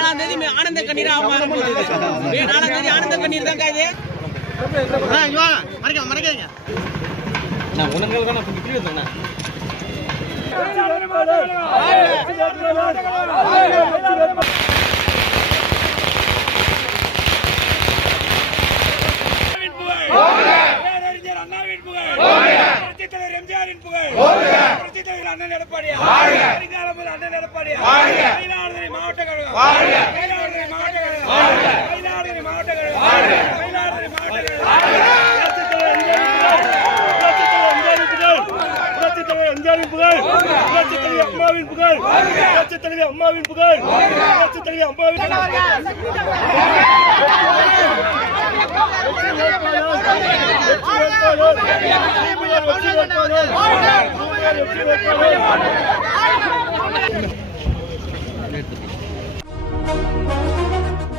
ஆனந்த கண்ணீர் ஆனந்த கண்ணீர் தான் காயுது மறைக்காதீங்க நான் உனங்களுக்கு நான் இப்படி வந்தேன் அண்ணன் எடப்பாடி அண்ணன் எடப்பாடி மாவட்ட கழகம் மாவட்ட அம்மாவின் புகழ் அம்மாவின் புகழ் அம்மாவின்